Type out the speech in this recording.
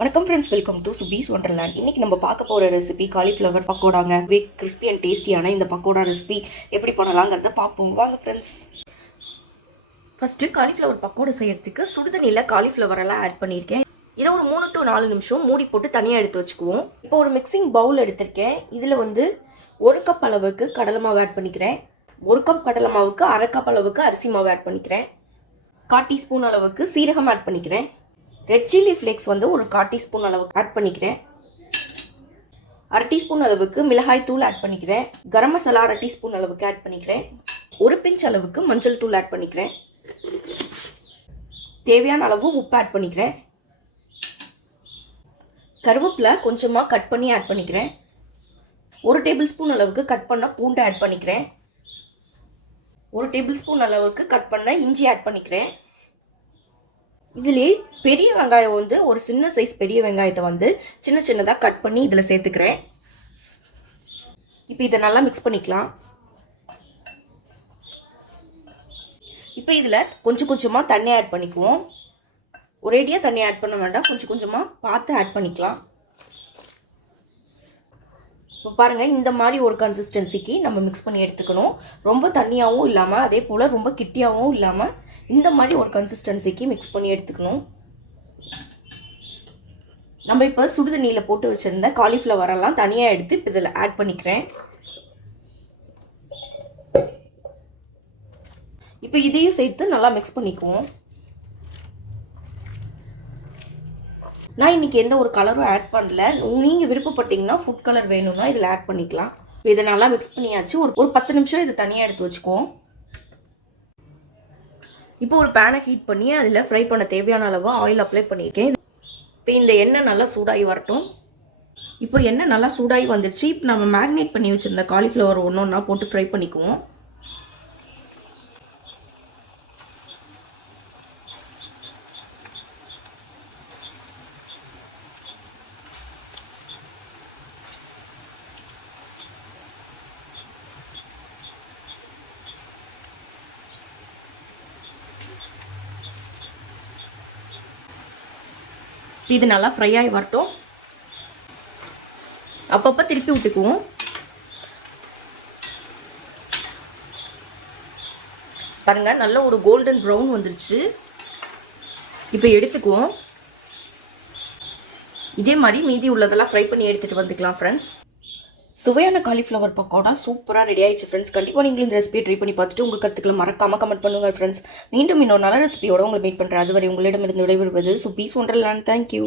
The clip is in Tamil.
வணக்கம் friends welcome to Subi's wonderland இன்றைக்கி நம்ம பார்க்க போகிற ரெசிபி காலிஃப்ளவர் பக்கோடாங்க. வித் கிறிஸ்பி அண்ட் டேஸ்டியான இந்த பக்கோடா ரெசிபி எப்படி பண்ணலாங்கிறத பார்ப்போம். வாங்க ஃப்ரெண்ட்ஸ் ஃபஸ்ட்டு காலிஃப்ளவர் பக்கோடா செய்யறதுக்கு சுடுதண்ணியில் காலிஃப்ளவர் எல்லாம் ஆட் பண்ணியிருக்கேன். இதை ஒரு மூணு டு நாலு நிமிஷம் மூடி போட்டு தனியாக எடுத்து வச்சுக்குவோம். இப்போ ஒரு மிக்சிங் பவுல் எடுத்திருக்கேன். இதில் வந்து ஒரு கப் அளவுக்கு கடலை மாவு ஆட் பண்ணிக்கிறேன். ஒரு கப் கடலை மாவுக்கு அரை கப் அளவுக்கு அரிசி மாவு ஆட் பண்ணிக்கிறேன். கால் டீஸ்பூன் அளவுக்கு சீரகம் ஆட் பண்ணிக்கிறேன். ரெட் சில்லி ஃப்ளேக்ஸ் வந்து ஒரு கால் டீஸ்பூன் அளவுக்கு ஆட் பண்ணிக்கிறேன். அரை டீஸ்பூன் அளவுக்கு மிளகாய் தூள் ஆட் பண்ணிக்கிறேன். கரம் மசாலா அரை டீஸ்பூன் அளவுக்கு ஆட் பண்ணிக்கிறேன். ஒரு பிஞ்ச் அளவுக்கு மஞ்சள் தூள் ஆட் பண்ணிக்கிறேன். தேவையான அளவு உப்பு ஆட் பண்ணிக்கிறேன். கருவேப்பிலை கொஞ்சமாக கட் பண்ணி ஆட் பண்ணிக்கிறேன். ஒரு டேபிள் ஸ்பூன் அளவுக்கு கட் பண்ண பூண்டு ஆட் பண்ணிக்கிறேன். ஒரு டேபிள் ஸ்பூன் அளவுக்கு கட் பண்ண இஞ்சி ஆட் பண்ணிக்கிறேன். இதுலேயே பெரிய வெங்காயம் வந்து ஒரு சின்ன சைஸ் பெரிய வெங்காயத்தை வந்து சின்ன சின்னதாக கட் பண்ணி இதில் சேர்த்துக்கிறேன். இப்போ இதை நல்லா மிக்ஸ் பண்ணிக்கலாம். இப்போ இதில் கொஞ்சம் கொஞ்சமாக தண்ணி ஆட் பண்ணிக்குவோம். ஒரேடியாக தண்ணி ஆட் பண்ண வேண்டாம். கொஞ்சம் கொஞ்சமாக பார்த்து ஆட் பண்ணிக்கலாம். இப்போ பாருங்கள் இந்த மாதிரி ஒரு கன்சிஸ்டன்சிக்கு நம்ம மிக்ஸ் பண்ணி எடுத்துக்கணும். ரொம்ப தண்ணியாகவும் இல்லாமல் அதே போல் ரொம்ப கிட்டியாகவும் இல்லாமல் இந்த மாதிரி ஒரு கன்சிஸ்டன்சிக்கு மிக்ஸ் பண்ணி எடுத்துக்கணும். நம்ம இப்போ சுடுதண்ணியில் போட்டு வச்சுருந்த காலிஃப்ளவரெல்லாம் தனியாக எடுத்து இப்போ இதில் ஆட் பண்ணிக்கிறேன். இப்போ இதையும் சேர்த்து நல்லா மிக்ஸ் பண்ணிக்குவோம். நான் இன்றைக்கி எந்த ஒரு கலரும் ஆட் பண்ணல. நீங்கள் விருப்பப்பட்டீங்கன்னா ஃபுட் கலர் வேணும்னா இதில் ஆட் பண்ணிக்கலாம். இப்போ இதை நல்லா மிக்ஸ் பண்ணியாச்சு. ஒரு ஒரு பத்து நிமிஷம் இதை தனியாக எடுத்து வச்சுக்குவோம். இப்போ ஒரு பேனை ஹீட் பண்ணி அதில் ஃப்ரை பண்ண தேவையான அளவு ஆயில் அப்ளை பண்ணியிருக்கேன். இப்போ இந்த எண்ணெய் நல்லா சூடாகி வரட்டும். இப்போ எண்ணெய் நல்லா சூடாகி வந்துடுச்சு இப்போ நம்ம மேக்னேட் பண்ணி வச்சுருந்த காலிஃப்ளவர் ஒன்று ஒன்றா போட்டு ஃப்ரை பண்ணிக்குவோம். இது நல்லா ஃப்ரை ஆகி வரட்டும். அப்பப்போ திருப்பி விட்டுக்குவோம். பாருங்க நல்ல ஒரு கோல்டன் ப்ரௌன் வந்துருச்சு. இப்போ எடுத்துக்குவோம். இதே மாதிரி மீதி உள்ளதெல்லாம் ஃப்ரை பண்ணி எடுத்துகிட்டு வந்துக்கலாம் ஃப்ரெண்ட்ஸ் சுவையான காலிஃப்ளவர் பக்கோடா சூப்பராக ரெடி ஆயிடுச்சு ஃப்ரெண்ட்ஸ் கண்டிப்பாக நீங்களும் இந்த ரெசிபியை ட்ரை பண்ணி பார்த்துட்டு உங்கள் கருத்துக்களை மறக்காம கமெண்ட் பண்ணுங்கள் ஃப்ரெண்ட்ஸ் மீண்டும் இன்னொரு நல்ல ரெசிபியோட உங்களை மீட் பண்ணுறேன் அதுவரை உங்களிடமிருந்து விடைபெறுவது ஸோ பீஸ் ஒன்றலான் தேங்க்யூ